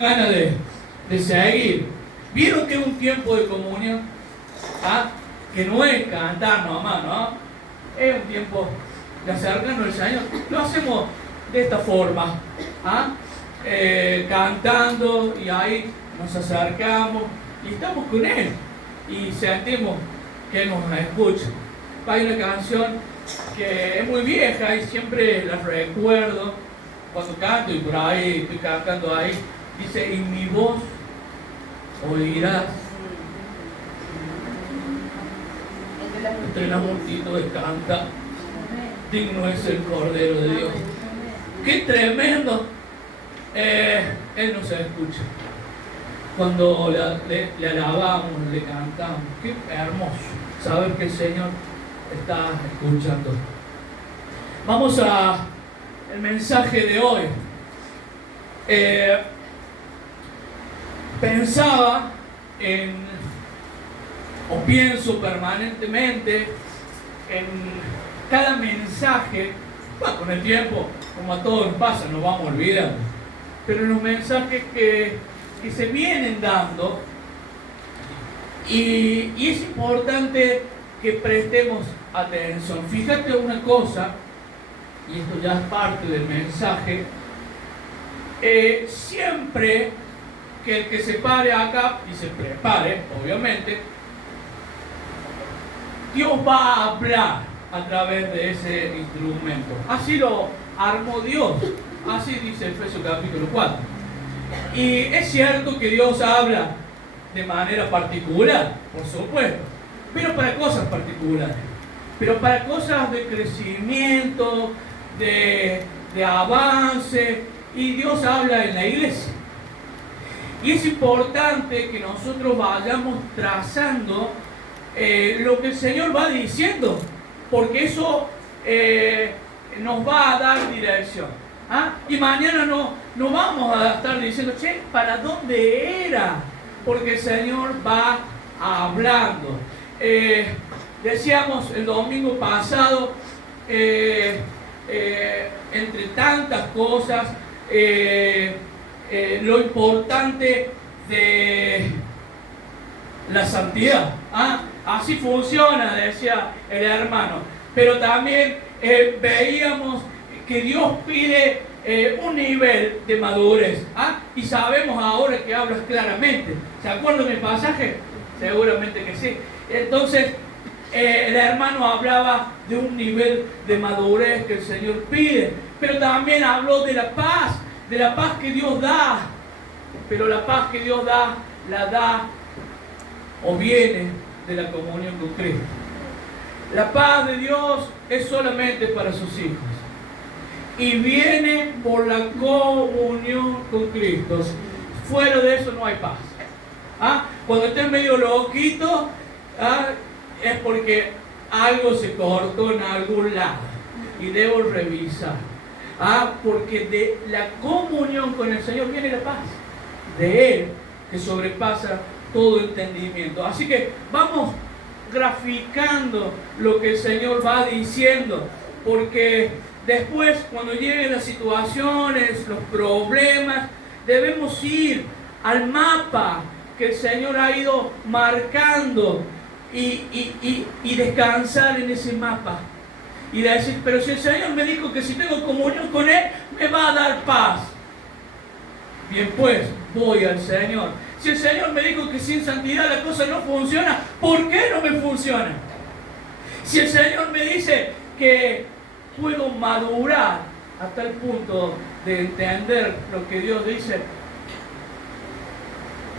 ganas de seguir. ¿Vieron que es un tiempo de comunión? ¿Ah? Que no es cantar nomás, ¿no? Es un tiempo de acercarnos al Señor. Lo hacemos de esta forma, ¿ah? Cantando, y ahí nos acercamos y estamos con Él y sentimos que nos escucha. Hay una canción que es muy vieja y siempre la recuerdo cuando canto, y por ahí estoy cantando ahí, dice: y mi voz oirás entre la multitud canta, digno es el Cordero de Dios. ¡Qué tremendo! Él nos escucha cuando le alabamos, le cantamos. ¡Qué hermoso saber que el Señor está escuchando! Vamos a el mensaje de hoy. Pensaba o pienso permanentemente en cada mensaje. Bueno, con el tiempo, como a todos nos pasa, nos vamos olvidando, pero en los mensajes que se vienen dando, y es importante que prestemos atención. Fíjate una cosa, y esto ya es parte del mensaje. Siempre que el que se pare acá y se prepare, obviamente, Dios va a hablar a través de ese instrumento. Así lo armó Dios. Así dice Efesios capítulo 4. Y es cierto que Dios habla de manera particular, por supuesto, pero para cosas particulares, pero para cosas de crecimiento, de avance, y Dios habla en la iglesia. Y es importante que nosotros vayamos trazando lo que el Señor va diciendo, porque eso nos va a dar dirección. ¿Ah? Y mañana no vamos a estar diciendo: che, ¿para dónde era? Porque el Señor va hablando. Decíamos el domingo pasado, entre tantas cosas, lo importante de la santidad. ¿Ah? Así funciona, decía el hermano. Pero también veíamos que Dios pide un nivel de madurez. ¿Ah? Y sabemos ahora que hablas claramente. ¿Se acuerdan del pasaje? Seguramente que sí. Entonces, el hermano hablaba de un nivel de madurez que el Señor pide. Pero también habló de la paz que Dios da. Pero la paz que Dios da, la da o viene de la comunión con Cristo. La paz de Dios es solamente para sus hijos y viene por la comunión con Cristo. Fuera de eso no hay paz. ¿Ah? Cuando estés medio loquito, es porque algo se cortó en algún lado y debo revisar. Porque de la comunión con el Señor viene la paz de Él, que sobrepasa todo entendimiento. Así que vamos graficando lo que el Señor va diciendo, porque después, cuando lleguen las situaciones, los problemas, debemos ir al mapa que el Señor ha ido marcando y descansar en ese mapa y decir: pero si el Señor me dijo que si tengo comunión con Él me va a dar paz, bien, pues voy al Señor. Si el Señor me dijo que sin santidad la cosa no funciona, ¿por qué no me funciona? Si el Señor me dice que puedo madurar hasta el punto de entender lo que Dios dice,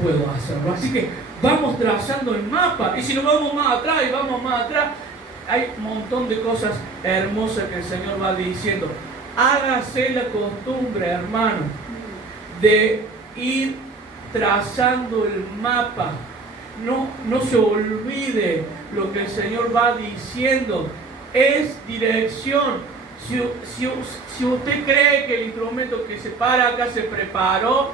puedo hacerlo. Así que vamos trazando el mapa, y si nos vamos más atrás y vamos más atrás, hay un montón de cosas hermosas que el Señor va diciendo. Hágase la costumbre, hermano, de ir trazando el mapa. No se olvide lo que el Señor va diciendo. Es dirección. Si usted cree que el instrumento que se para acá se preparó,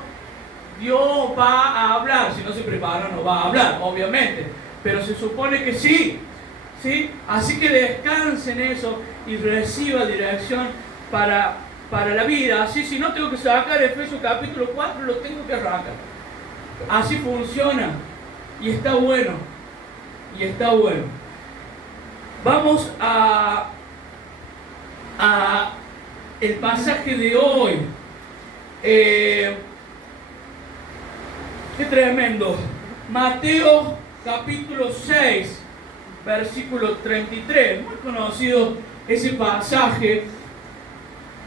Dios va a hablar. Si no se prepara, no va a hablar, obviamente, pero se supone que sí. ¿Sí? Así que descanse en eso y reciba dirección para para la vida. Así, si no tengo que sacar Efesios capítulo 4, lo tengo que arrancar. Así funciona. Y está bueno. Y está bueno. Vamos a el pasaje de hoy. Qué tremendo. Mateo capítulo 6, versículo 33. Muy conocido ese pasaje,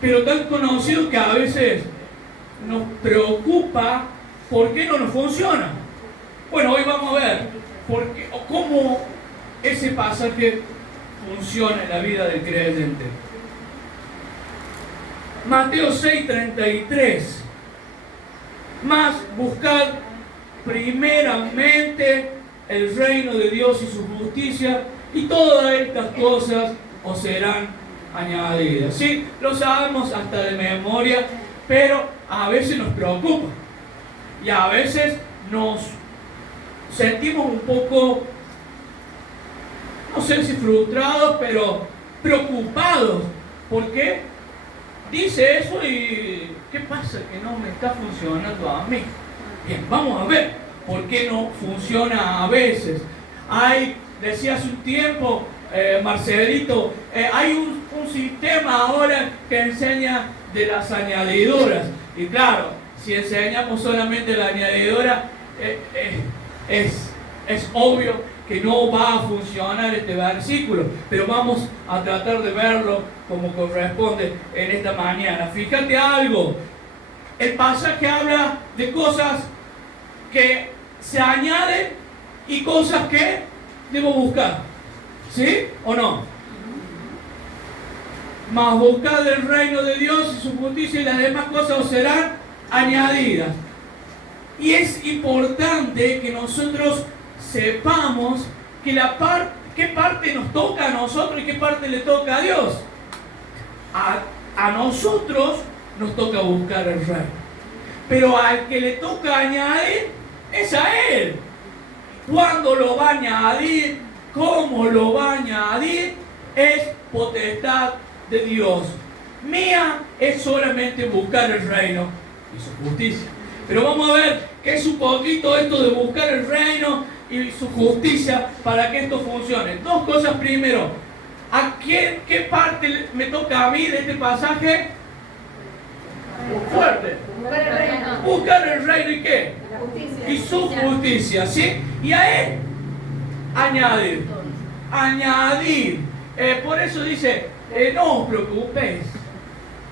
pero tan conocido que a veces nos preocupa por qué no nos funciona. Bueno, hoy vamos a ver por qué, o cómo ese pasaje funciona en la vida del creyente. Mateo 6:33. Mas buscad primeramente el reino de Dios y su justicia, y todas estas cosas os serán añadidas. Sí, lo sabemos hasta de memoria, pero a veces nos preocupa. Y a veces nos sentimos un poco, no sé si frustrados, pero preocupados. ¿Por qué? Dice eso y ¿qué pasa? Que no me está funcionando a mí. Bien, vamos a ver por qué no funciona a veces. Decía hace un tiempo, Marcelito, hay un sistema ahora que enseña de las añadiduras. Y claro, si enseñamos solamente la añadidura, es obvio que no va a funcionar este versículo, pero vamos a tratar de verlo como corresponde en esta mañana. Fíjate algo, el pasaje habla de cosas que se añaden y cosas que debo buscar, ¿sí o no? Mas buscad el reino de Dios y su justicia, y las demás cosas os serán añadidas. Y es importante que nosotros sepamos que qué parte nos toca a nosotros y qué parte le toca a Dios. A nosotros nos toca buscar el reino, pero al que le toca añadir es a Él. ¿Cuándo lo va a añadir? ¿Cómo lo va a añadir? Es potestad de Dios. Mía es solamente buscar el reino y su justicia. Pero vamos a ver qué es un poquito esto de buscar el reino y su justicia para que esto funcione. Dos cosas primero. ¿Qué parte me toca a mí de este pasaje? Fuerte. Buscar el reino y qué? Y su justicia, ¿sí? Y a Él añadir. Añadir. Por eso dice, no os preocupéis.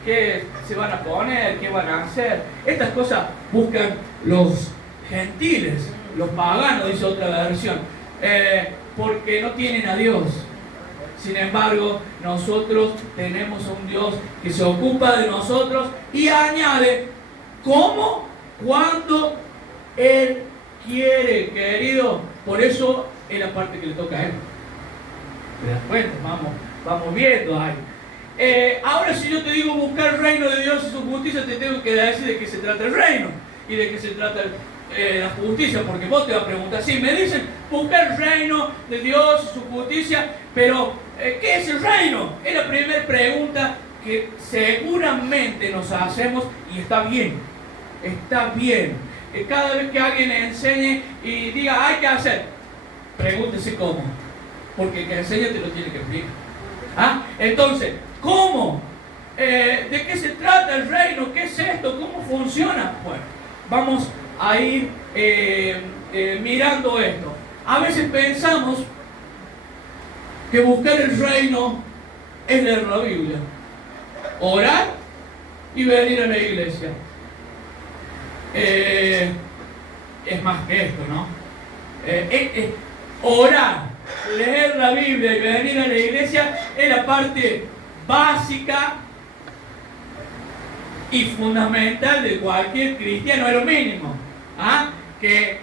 ¿Qué se van a poner? ¿Qué van a hacer? Estas cosas buscan los gentiles, los paganos, dice otra versión, porque no tienen a Dios. Sin embargo, nosotros tenemos a un Dios que se ocupa de nosotros y añade, ¿cómo? Cuando Él quiere, querido. Por eso es la parte que le toca a Él. ¿Te das cuenta? Vamos viendo ahí. Ahora, si yo te digo buscar el reino de Dios y su justicia, te tengo que decir de qué se trata el reino y de qué se trata la justicia, porque vos te vas a preguntar, sí, me dicen buscar el reino de Dios y su justicia, pero ¿qué es el reino? Es la primera pregunta que seguramente nos hacemos y está bien. Está bien. Cada vez que alguien enseñe y diga, hay que hacer, pregúntese cómo, porque el que enseña te lo tiene que explicar. Entonces, ¿cómo? ¿De qué se trata el reino? ¿Qué es esto? ¿Cómo funciona? Bueno, vamos a ir mirando esto. A veces pensamos que buscar el reino es leer la Biblia, orar y venir a la iglesia. Es más que esto, ¿no? Orar, leer la Biblia y venir a la iglesia es la parte básica y fundamental de cualquier cristiano, es lo mínimo que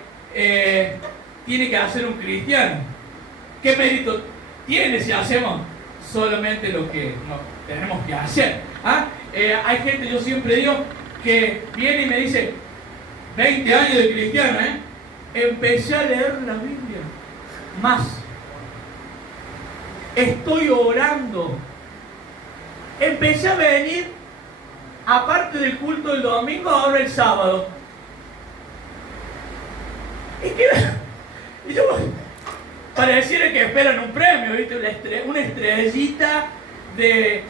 tiene que hacer un cristiano. ¿Qué mérito tiene si hacemos solamente lo que tenemos que hacer? Hay gente, yo siempre digo, que viene y me dice, 20 años de cristiano, empecé a leer la Biblia más, estoy orando, empecé a venir aparte del culto del domingo, ahora el sábado. Y yo pareciera que esperan un premio, ¿viste? Una estrellita de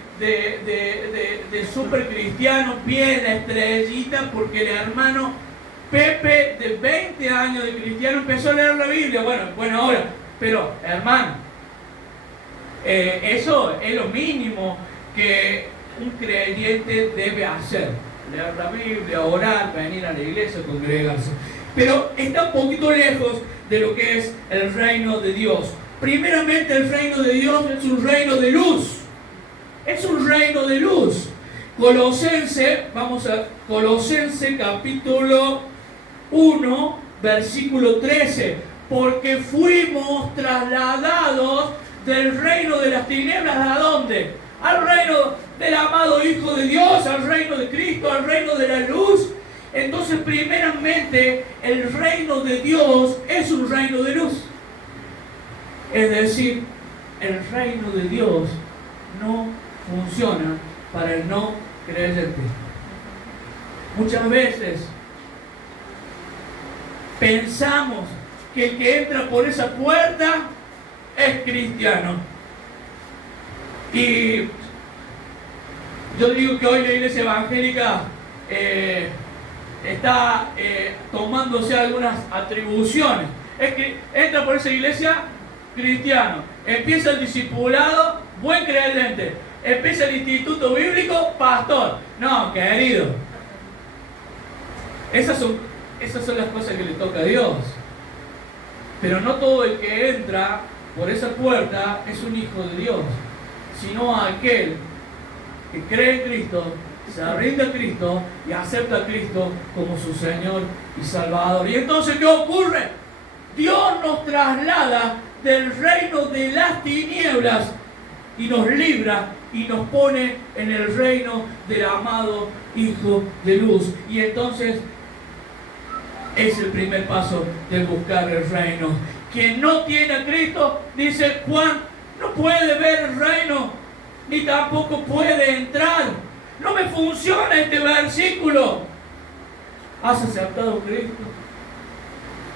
super cristiano, bien la estrellita, porque el hermano Pepe, de 20 años de cristiano, empezó a leer la Biblia. Bueno, ahora, pero hermano, eso es lo mínimo que un creyente debe hacer: leer la Biblia, orar, venir a la iglesia, congregarse. Pero está un poquito lejos de lo que es el reino de Dios. Primeramente, el reino de Dios es un reino de luz. Es un reino de luz. Colosense capítulo 1, versículo 13. Porque fuimos trasladados del reino de las tinieblas, ¿a dónde? Al reino del amado Hijo de Dios, al reino de Cristo, al reino de la luz. Entonces, primeramente, el reino de Dios es un reino de luz. Es decir, el reino de Dios no funciona para el no creyente. Muchas veces pensamos que el que entra por esa puerta es cristiano. Y yo digo que hoy la iglesia evangélica está tomándose algunas atribuciones. Es que entra por esa iglesia cristiano, empieza el discipulado, buen creyente, empieza el instituto bíblico, pastor. No, querido, esas son las cosas que le toca a Dios. Pero no todo el que entra por esa puerta es un hijo de Dios, sino aquel que cree en Cristo, se rinde a Cristo y acepta a Cristo como su Señor y Salvador. Y entonces, ¿qué ocurre? Dios nos traslada del reino de las tinieblas y nos libra y nos pone en el reino del amado Hijo de luz. Y entonces es el primer paso de buscar el reino. Quien no tiene a Cristo, dice Juan, no puede ver el reino, ni tampoco puede entrar. No me funciona este versículo. ¿Has aceptado a Cristo?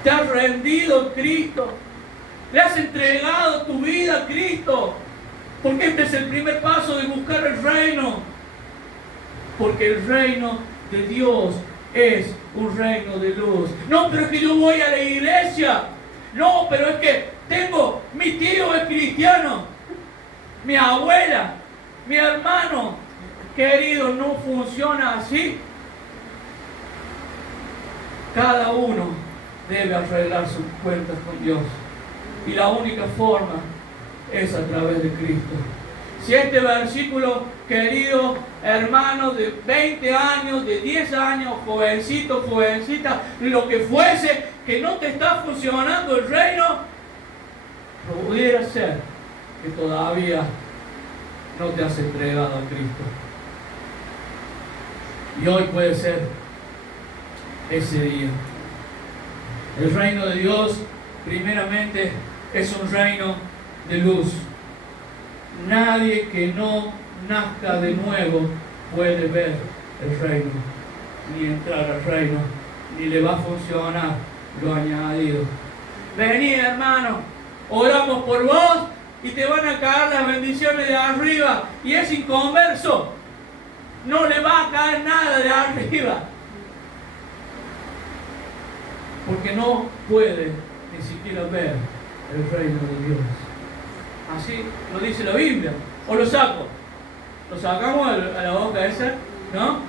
¿Te has rendido a Cristo? ¿Le has entregado tu vida a Cristo? Porque este es el primer paso de buscar el reino. Porque el reino de Dios es un reino de luz. No, pero es que yo voy a la iglesia. No, pero es que mi tío es cristiano, mi abuela, mi hermano. Querido, no funciona así. Cada uno debe arreglar sus cuentas con Dios. Y la única forma es a través de Cristo. Si este versículo, querido hermano de 20 años, de 10 años, jovencito, jovencita, lo que fuese, que no te está funcionando el reino, pudiera ser que todavía no te has entregado a Cristo. Y hoy puede ser ese día. El reino de Dios, primeramente, es un reino de luz. Nadie que no nazca de nuevo puede ver el reino, ni entrar al reino, ni le va a funcionar lo añadido. Vení, hermano, oramos por vos y te van a caer las bendiciones de arriba. Y es inconverso, no le va a caer nada de arriba, porque no puede ni siquiera ver el reino de Dios. Así lo dice la Biblia. O lo saco. Lo sacamos a la boca esa, ¿no?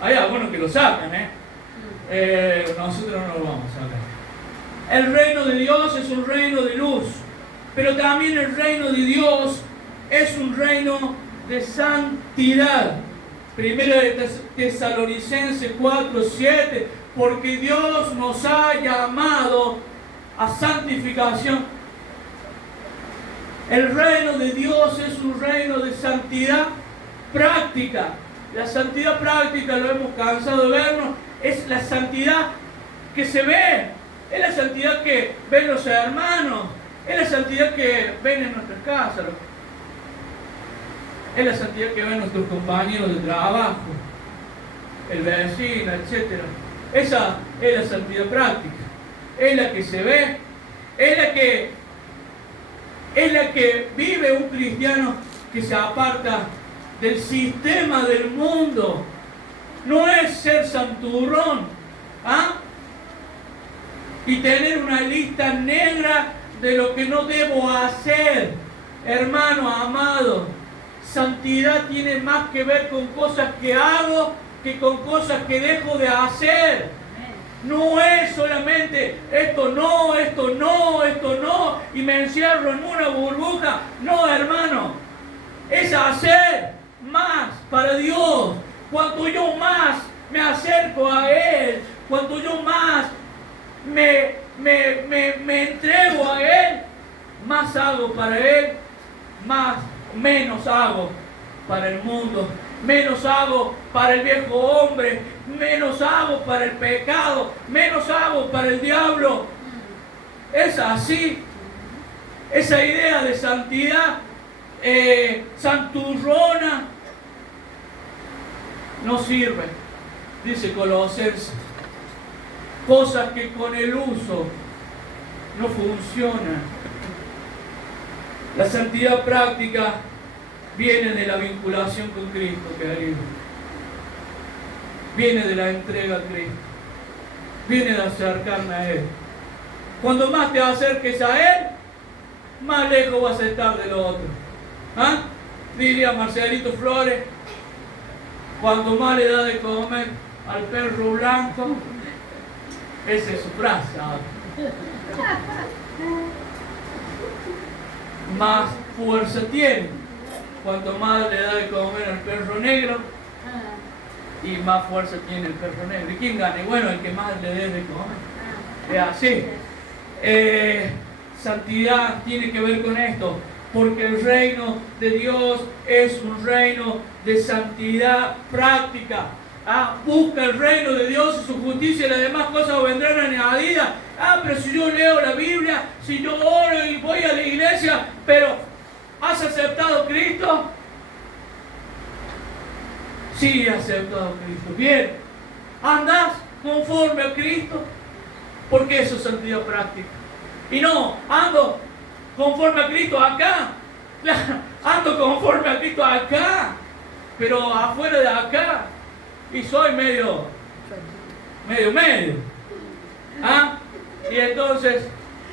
Hay algunos que lo sacan, nosotros no lo vamos a sacar. El reino de Dios es un reino de luz, pero también el reino de Dios es un reino de santidad. Primero de Tesalonicenses 4:7, porque Dios nos ha llamado a santificación. El reino de Dios es un reino de santidad práctica. La santidad práctica, lo hemos cansado de vernos, es la santidad que se ve, es la santidad que ven los hermanos, es la santidad que ven en nuestras casas, es la santidad que ven nuestros compañeros de trabajo. el vecino, etc. Esa es la santidad práctica. Es la que se ve, es la que vive un cristiano que se aparta del sistema del mundo. No es ser santurrón, ¿ah? Y tener una lista negra de lo que no debo hacer. Hermano amado, santidad tiene más que ver con cosas que hago que con cosas que dejo de hacer. No es solamente esto no, y me encierro en una burbuja. No, hermano, es hacer más para Dios. Cuanto yo más me acerco a Él, cuanto yo más me entrego a Él, más hago para Él, menos hago para el mundo, menos hago para el viejo hombre, menos hago para el pecado, menos hago para el diablo. Es así. Esa idea de santidad santurrona no sirve, dice Colosenses. Cosas que con el uso no funcionan. La santidad práctica viene de la vinculación con Cristo, querido. Viene de la entrega a Cristo. Viene de acercarme a Él. Cuando más te acerques a Él, más lejos vas a estar del otro. ¿Ah? Diría Marcelito Flores, cuando más le da de comer al perro blanco, esa es su frase. Más fuerza tiene. Cuanto más le da de comer al perro negro, y más fuerza tiene el perro negro. ¿Y quién gana? Bueno, el que más le dé de comer. Es así. Santidad tiene que ver con esto, porque el reino de Dios es un reino de santidad práctica. Busca el reino de Dios y su justicia y las demás cosas vendrán añadidas. Pero si yo leo la Biblia, si yo oro y voy a la iglesia, pero ¿has aceptado a Cristo? Sí, he aceptado a Cristo. Bien, ¿andás conforme a Cristo? Porque eso es santidad práctica. Y no, ando conforme a Cristo acá. Ando conforme a Cristo acá, pero afuera de acá. Y soy medio. Y entonces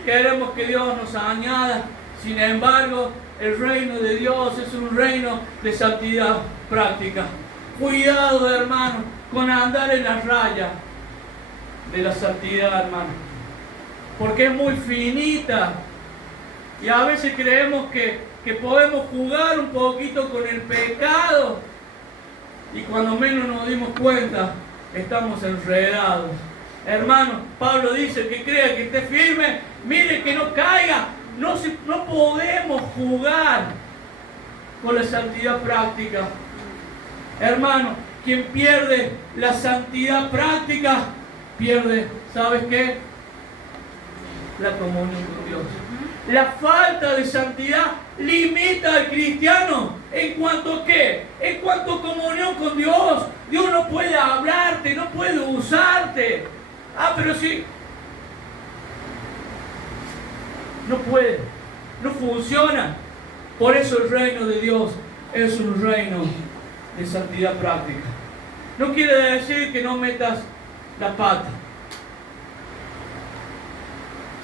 queremos que Dios nos añada. Sin embargo, el reino de Dios es un reino de santidad práctica. Cuidado, hermano, con andar en las rayas de la santidad, hermano, porque es muy finita. Y a veces creemos que podemos jugar un poquito con el pecado. Y cuando menos nos dimos cuenta, estamos enredados. Hermano, Pablo dice que crea que esté firme, mire que no caiga. No podemos jugar con la santidad práctica. Hermano, quien pierde la santidad práctica, pierde, ¿sabes qué? La comunión con Dios. La falta de santidad limita al cristiano. ¿En cuanto a qué? En cuanto a comunión con Dios. Dios no puede hablarte, no puede usarte. Pero sí. No puede. No funciona. Por eso el reino de Dios es un reino de santidad práctica. No quiere decir que no metas la pata,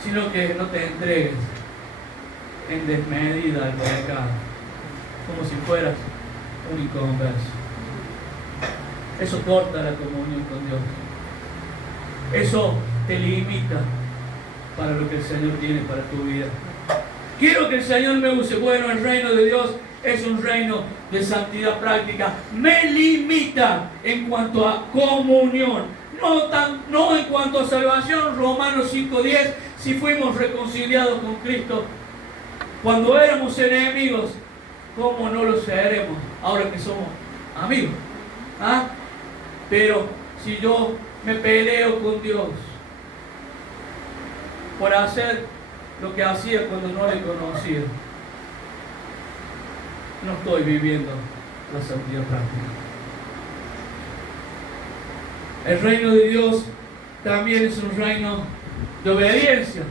sino que no te entregues en desmedida al pecado, como si fueras un inconverso. Eso corta la comunión con Dios. Eso te limita para lo que el Señor tiene para tu vida. Quiero que el Señor me use. Bueno, el reino de Dios es un reino de santidad práctica. Me limita en cuanto a comunión. No en cuanto a salvación. Romanos 5:10. Si fuimos reconciliados con Cristo cuando éramos enemigos, ¿cómo no lo seremos ahora que somos amigos? Pero si yo me peleo con Dios por hacer lo que hacía cuando no le conocía, no estoy viviendo la santidad práctica. El reino de Dios también es un reino de obediencia.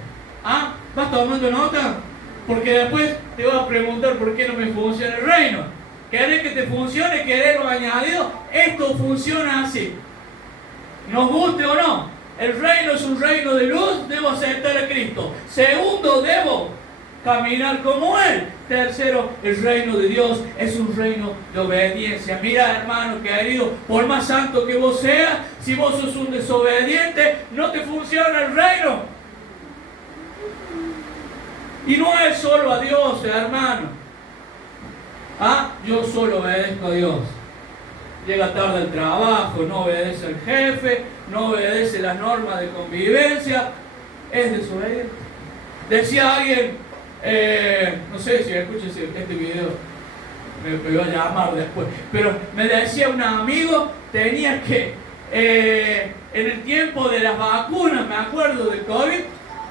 ¿Ah? ¿Vas tomando nota? Porque después te vas a preguntar por qué no me funciona el reino. ¿Querés que te funcione? ¿Querés lo añadido? Esto funciona así. Nos guste o no. El reino es un reino de luz, debo aceptar a Cristo. Segundo, debo caminar como Él. Tercero, el reino de Dios es un reino de obediencia. Mira, hermano querido, por más santo que vos seas, si vos sos un desobediente, no te funciona el reino. Y no es solo a Dios, hermano. ¿Ah? Yo solo obedezco a Dios. Llega tarde al trabajo, no obedece al jefe, no obedece las normas de convivencia, es desobediente. Decía alguien, no sé si escuchas este video, me va a llamar después, pero me decía un amigo, tenía que, en el tiempo de las vacunas, me acuerdo de COVID,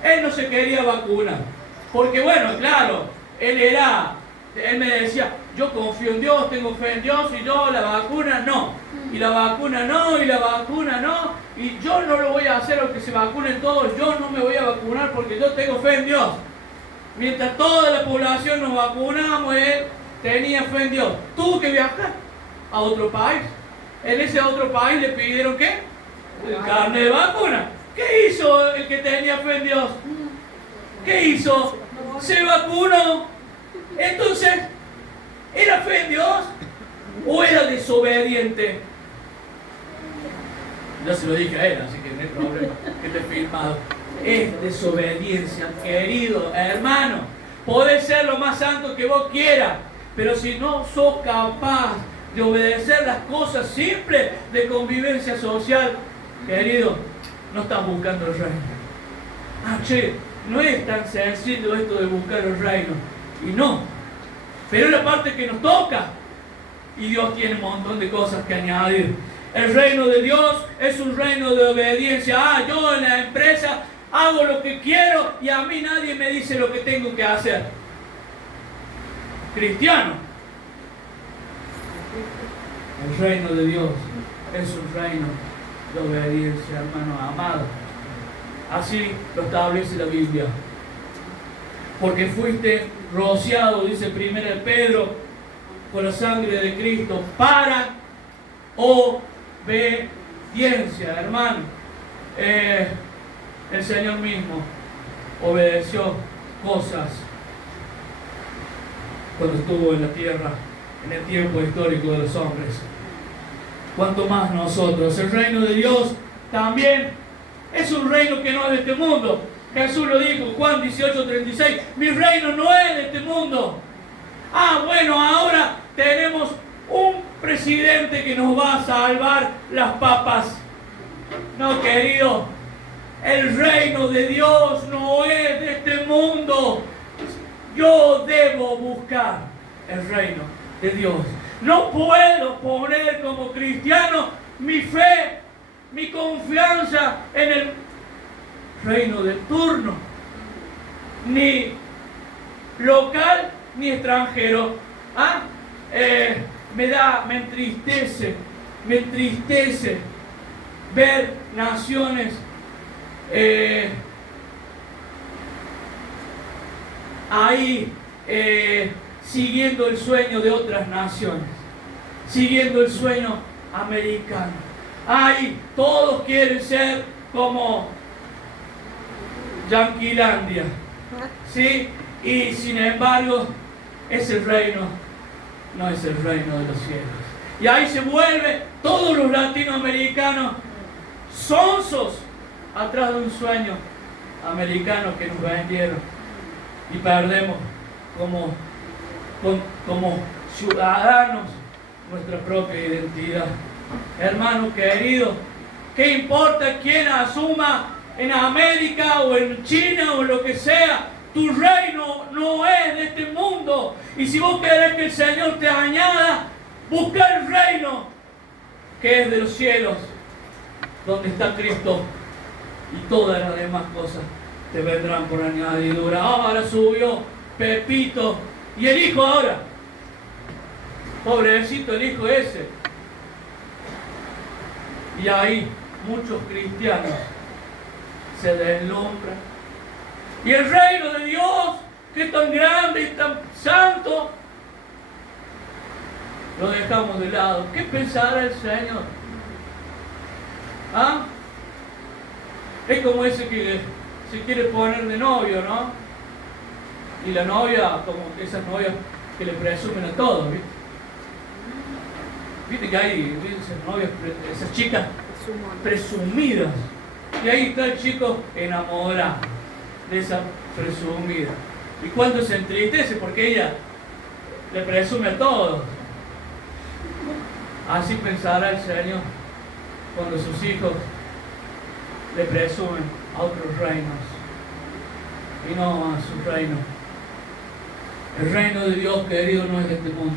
él no se quería vacunar. Porque bueno, claro, él me decía, yo confío en Dios, tengo fe en Dios, y yo la vacuna no, y la vacuna no, y la vacuna no, y yo no lo voy a hacer aunque se vacunen todos, yo no me voy a vacunar porque yo tengo fe en Dios. Mientras toda la población nos vacunamos, él tenía fe en Dios. Tuvo que viajar a otro país. En ese otro país le pidieron ¿qué? El carnet de vacuna. ¿Qué hizo el que tenía fe en Dios? ¿Qué hizo? Se vacunó. Entonces, ¿era fe en Dios o era desobediente? Ya se lo dije a él, así que no hay problema que te he filmado. Es desobediencia, querido hermano. Podés ser lo más santo que vos quieras, pero si no sos capaz de obedecer las cosas simples de convivencia social, querido, no estás buscando el reino. Che, no es tan sencillo esto de buscar el reino. Y no, pero es la parte que nos toca. Y Dios tiene un montón de cosas que añadir. El reino de Dios es un reino de obediencia. Yo en la empresa hago lo que quiero y a mí nadie me dice lo que tengo que hacer. Cristiano. El reino de Dios es un reino de obediencia, hermano amado. Así lo establece la Biblia. Porque fuiste rociado, dice 1 Pedro, con la sangre de Cristo para obediencia, hermano. El Señor mismo obedeció cosas cuando estuvo en la tierra, en el tiempo histórico de los hombres. Cuanto más nosotros. El reino de Dios también es un reino que no es de este mundo. Jesús lo dijo, Juan 18:36, mi reino no es de este mundo. Bueno, ahora tenemos un presidente que nos va a salvar las papas. No, querido, el reino de Dios no es de este mundo. Yo debo buscar el reino de Dios. No puedo poner como cristiano mi fe, mi confianza en el reino de turno, ni local ni extranjero. Me entristece ver naciones ahí siguiendo el sueño de otras naciones, siguiendo el sueño americano. Todos quieren ser como Yanquilandia, ¿sí? Y sin embargo, ese reino no es el reino de los cielos. Y ahí se vuelve todos los latinoamericanos sonsos atrás de un sueño americano que nos vendieron. Y perdemos como ciudadanos nuestra propia identidad. Hermano querido, ¿qué importa quién asuma en América o en China o lo que sea? Tu reino no es de este mundo. Y si vos querés que el Señor te añada, busca el reino que es de los cielos, donde está Cristo, y todas las demás cosas te vendrán por añadidura. Ahora subió Pepito y el hijo ahora, pobrecito el hijo ese. Y ahí muchos cristianos se deslumbran. Y el reino de Dios, que es tan grande y tan santo, lo dejamos de lado. ¿Qué pensará el Señor? ¿Ah? Es como ese que se quiere poner de novio, ¿no? Y la novia, como esas novias que le presumen a todos, ¿viste? Viste que hay esas novias, esas chicas presumidas. Y ahí está el chico enamorado de esa presumida. ¿Y cuánto se entristece? Porque ella le presume a todos. Así pensará el Señor cuando sus hijos le presumen a otros reinos y no a su reino. El reino de Dios, querido, no es de este mundo.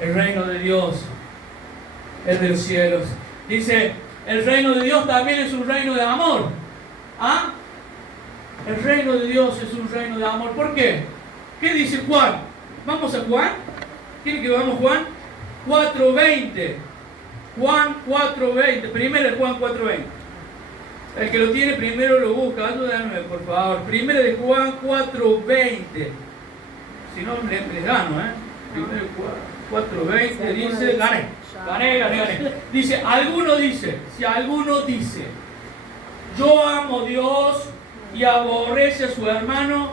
El reino de Dios es de los cielos. Dice, el reino de Dios también es un reino de amor. ¿Ah? El reino de Dios es un reino de amor. ¿Por qué? ¿Qué dice Juan? ¿Vamos a Juan? ¿Quieren que vamos a Juan? 4:20. Juan 4:20. Primero es Juan 4:20. El que lo tiene primero lo busca. Ayúdenme, por favor. Primero de Juan 4:20. Si no, les gano, ¿eh? Primero 4:20 dice, gané. Dice, si alguno dice, yo amo a Dios y aborrece a su hermano,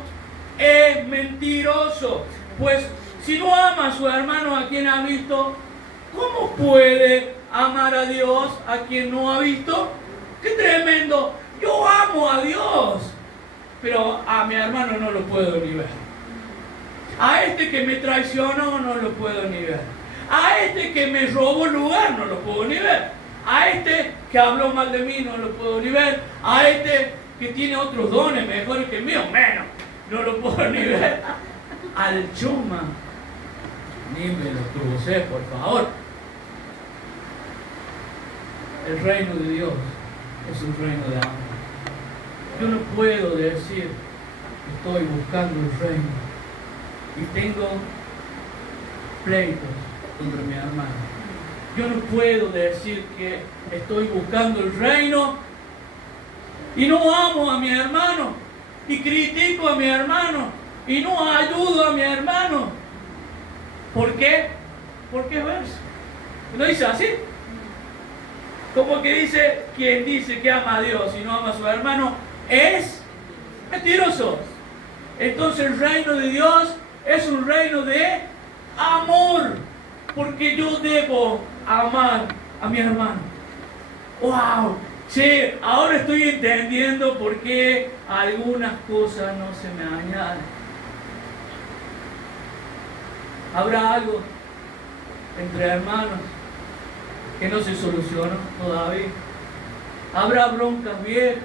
es mentiroso. Pues si no ama a su hermano a quien ha visto, ¿cómo puede amar a Dios a quien no ha visto? ¡Qué tremendo! Yo amo a Dios, pero a mi hermano no lo puedo ni ver. A este que me traicionó no lo puedo ni ver. A este que me robó lugar no lo puedo ni ver. A este que habló mal de mí no lo puedo ni ver. A este que tiene otros dones mejores que el mío, menos, no lo puedo ni ver. Al chuma, ni me lo crucé, por favor. El reino de Dios es un reino de amor. Yo no puedo decir que estoy buscando el reino y tengo pleitos contra mi hermano. Yo no puedo decir que estoy buscando el reino y no amo a mi hermano y critico a mi hermano y no ayudo a mi hermano. ¿Por qué? Porque es verso. ¿No dice así? Como que dice, quien dice que ama a Dios y no ama a su hermano es mentiroso. Entonces el reino de Dios es un reino de amor, porque yo debo amar a mi hermano. ¡Wow! Che, ahora estoy entendiendo por qué algunas cosas no se me añaden. ¿Habrá algo entre hermanos que no se solucionó todavía? ¿Habrá broncas viejas?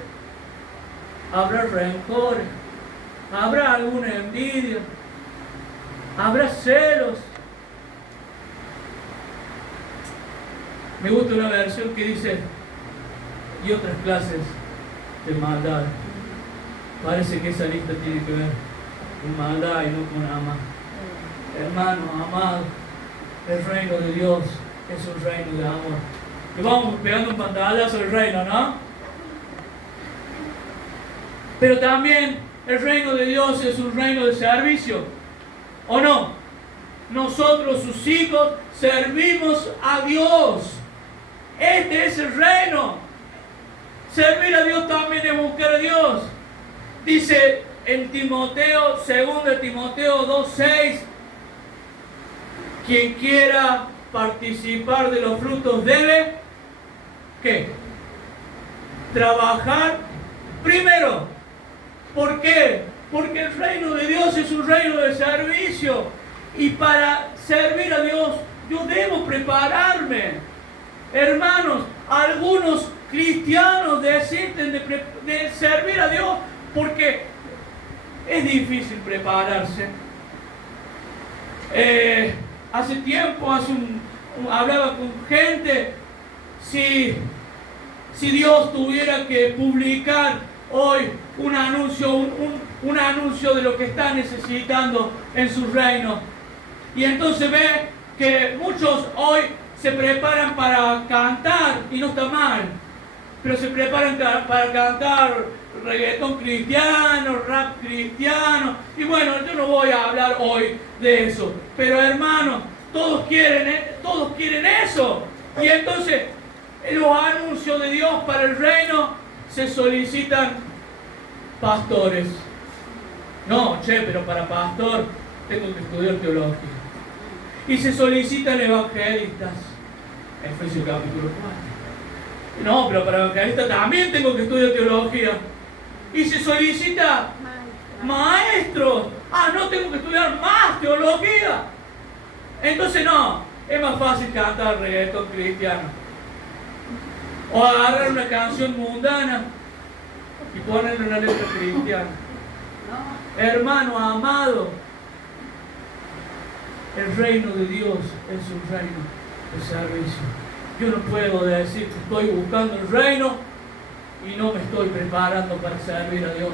¿Habrá rencores? ¿Habrá alguna envidia? ¿Habrá celos? Me gusta una versión que dice, y otras clases de maldad. Parece que esa lista tiene que ver con maldad y no con amar. Hermano, amado, el reino de Dios es un reino de amor. Y vamos pegando un pantallazo del reino, ¿no? Pero también el reino de Dios es un reino de servicio. ¿O no? Nosotros, sus hijos, servimos a Dios. Este es el reino. Servir a Dios también es buscar a Dios. Dice en Timoteo, 2 Timoteo 2:6, quien quiera participar de los frutos debe, ¿qué? Trabajar primero. ¿Por qué? Porque el reino de Dios es un reino de servicio. Y para servir a Dios, yo debo prepararme. Hermanos, algunos cristianos desisten de servir a Dios porque es difícil prepararse. Hace tiempo, hablaba con gente, si Dios tuviera que publicar hoy un anuncio de lo que está necesitando en su reino. Y entonces ve que muchos hoy se preparan para cantar, y no está mal, pero se preparan para cantar reggaetón cristiano, rap cristiano. Y bueno, yo no voy a hablar hoy de eso. Pero hermanos, todos quieren eso. Y entonces, en los anuncios de Dios para el reino se solicitan pastores. No, pero para pastor tengo que estudiar teología. Y se solicitan evangelistas. Efesios capítulo 4. No, pero para evangelista también tengo que estudiar teología. Y se solicita maestros. No tengo que estudiar más teología. Entonces no, es más fácil cantar reggaetón cristiano. O agarrar una canción mundana y ponerle una letra cristiana. Hermano amado, el reino de Dios es un reino de servicio. Yo no puedo decir que estoy buscando el reino y no me estoy preparando para servir a Dios.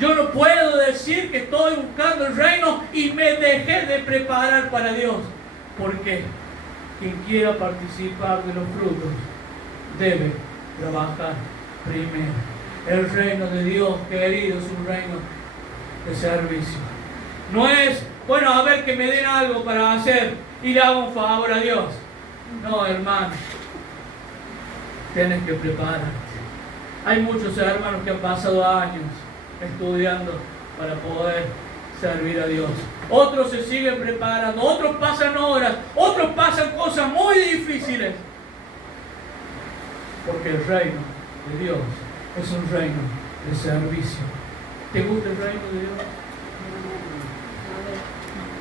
Yo no puedo decir que estoy buscando el reino y me dejé de preparar para Dios. Porque quien quiera participar de los frutos debe trabajar primero. El reino de Dios, querido, es un reino de servicio. No es, bueno, a ver que me den algo para hacer y le hago un favor a Dios. No, hermano, tienes que prepararte. Hay muchos hermanos que han pasado años estudiando para poder servir a Dios. Otros se siguen preparando, otros pasan horas, otros pasan cosas muy difíciles. Porque el reino de Dios es un reino de servicio. ¿Te gusta el reino de Dios?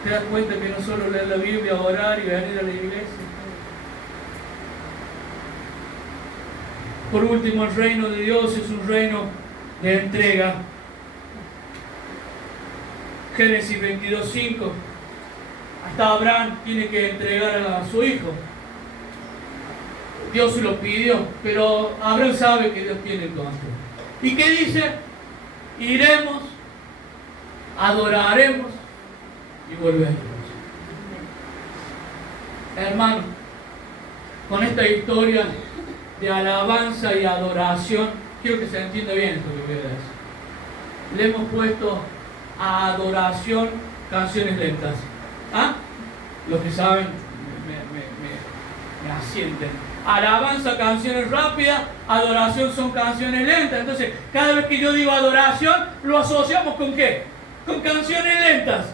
¿Te das cuenta que no solo leer la Biblia, orar y venir a la iglesia? Por último, el reino de Dios es un reino de entrega. Génesis 22:5. Hasta Abraham tiene que entregar a su hijo. Dios se lo pidió, pero Abraham sabe que Dios tiene el control. ¿Y qué dice? Iremos, adoraremos y volveremos. Hermano, con esta historia de alabanza y adoración, quiero que se entienda bien esto que voy a decir. Le hemos puesto a adoración canciones lentas. Los que saben me asienten. Alabanza, canciones rápidas, adoración son canciones lentas. Entonces, cada vez que yo digo adoración, lo asociamos ¿con qué? Con canciones lentas.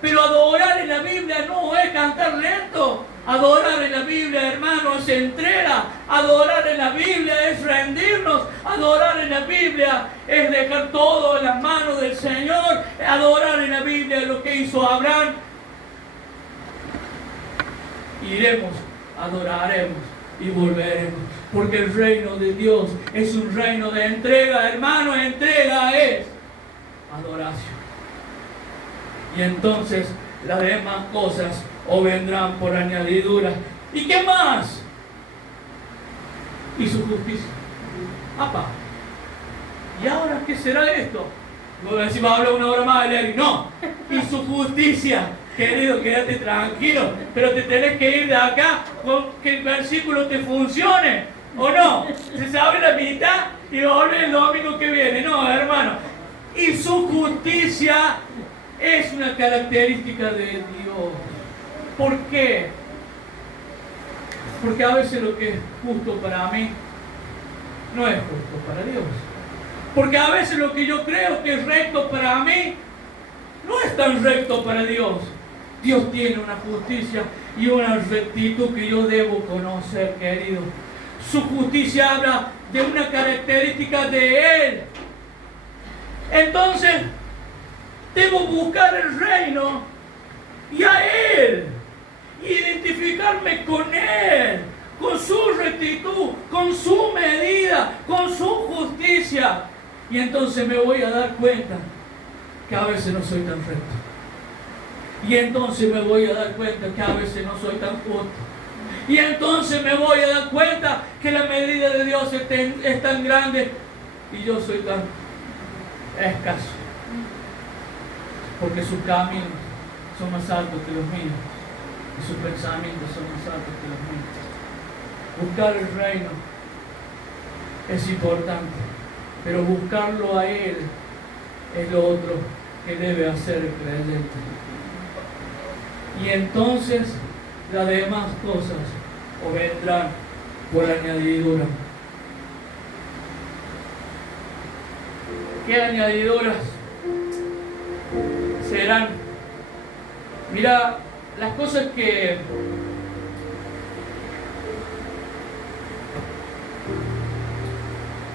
Pero adorar en la Biblia no es cantar lento. Adorar en la Biblia, hermano, es entrega. Adorar en la Biblia es rendirnos. Adorar en la Biblia es dejar todo en las manos del Señor. Adorar en la Biblia es lo que hizo Abraham. Iremos, adoraremos y volveremos. Porque el reino de Dios es un reino de entrega, hermano. Entrega es adoración. Y entonces las demás cosas o vendrán por añadidura. ¿Y qué más? Y su justicia. ¿Y ahora qué será esto? Voy a decir, va a hablar una hora más de leer. No. Y su justicia. Querido, quédate tranquilo, pero te tenés que ir de acá con que el versículo te funcione, ¿o no? Se sabe la mitad y vuelve el domingo que viene. No, hermano. Y su justicia es una característica de Dios. ¿Por qué? Porque a veces lo que es justo para mí no es justo para Dios. Porque a veces lo que yo creo que es recto para mí no es tan recto para Dios. Dios tiene una justicia y una rectitud que yo debo conocer, querido. Su justicia habla de una característica de Él. Entonces, debo buscar el reino y a Él. Identificarme con Él, con su rectitud, con su medida, con su justicia. Y entonces me voy a dar cuenta que a veces no soy tan recto. Y entonces me voy a dar cuenta que a veces no soy tan justo. Y entonces me voy a dar cuenta que la medida de Dios es tan grande y yo soy tan escaso. Porque sus caminos son más altos que los míos y sus pensamientos son más altos que los míos. Buscar el reino es importante, pero buscarlo a Él es lo otro que debe hacer el creyente. Y entonces las demás cosas os vendrán por añadidura. ¿Qué añadiduras serán? Mira, las cosas que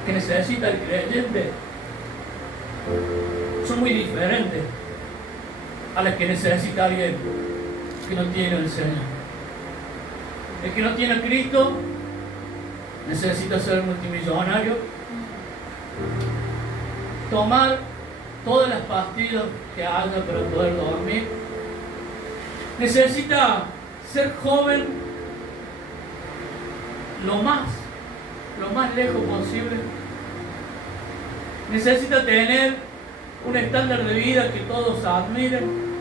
necesita el creyente son muy diferentes a las que necesita alguien que no tiene al Señor. El que no tiene a Cristo necesita ser multimillonario, tomar todas las pastillas que haya para poder dormir, necesita ser joven lo más lejos posible, necesita tener un estándar de vida que todos admiren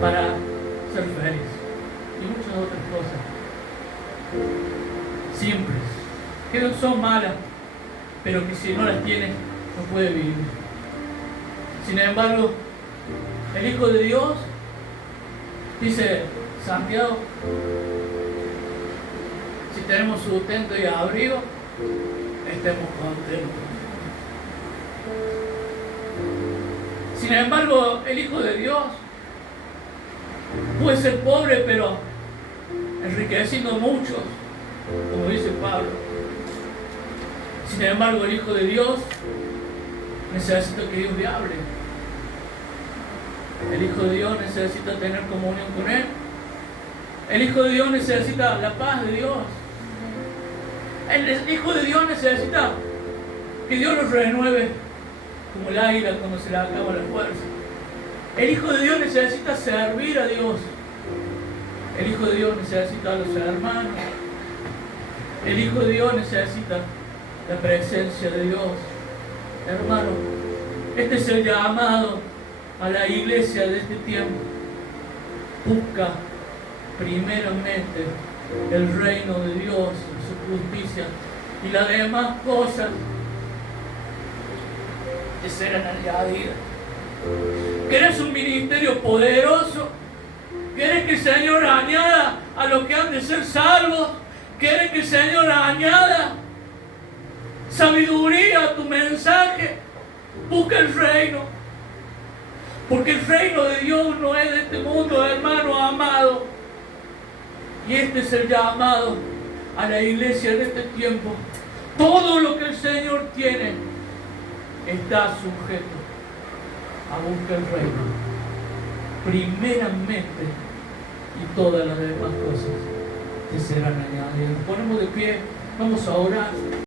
para ser feliz, y muchas otras cosas simples, que no son malas, pero que si no las tiene no puede vivir. Sin embargo, el Hijo de Dios, dice Santiago, si tenemos sustento y abrigo, estemos contentos. Sin embargo, el Hijo de Dios puede ser pobre, pero enriqueciendo a muchos, como dice Pablo. Sin embargo, el Hijo de Dios necesita que Dios le hable. El Hijo de Dios necesita tener comunión con Él. El Hijo de Dios necesita la paz de Dios. El Hijo de Dios necesita que Dios los renueve como el águila cuando se le acaba la fuerza. El Hijo de Dios necesita servir a Dios. El Hijo de Dios necesita a los hermanos. El Hijo de Dios necesita la presencia de Dios. Hermano, este es el llamado a la iglesia de este tiempo. Busca primeramente el reino de Dios, su justicia, y las demás cosas que serán añadidas. ¿Querés un ministerio poderoso? ¿Querés que el Señor añada a los que han de ser salvos? ¿Querés que el Señor añada sabiduría a tu mensaje? Busca el reino, porque el reino de Dios no es de este mundo, hermano amado. Y este es el llamado a la iglesia de este tiempo. Todo lo que el Señor tiene está sujeto a buscar el reino primeramente, y todas las demás cosas que serán añadidas. Nos ponemos de pie, vamos a orar.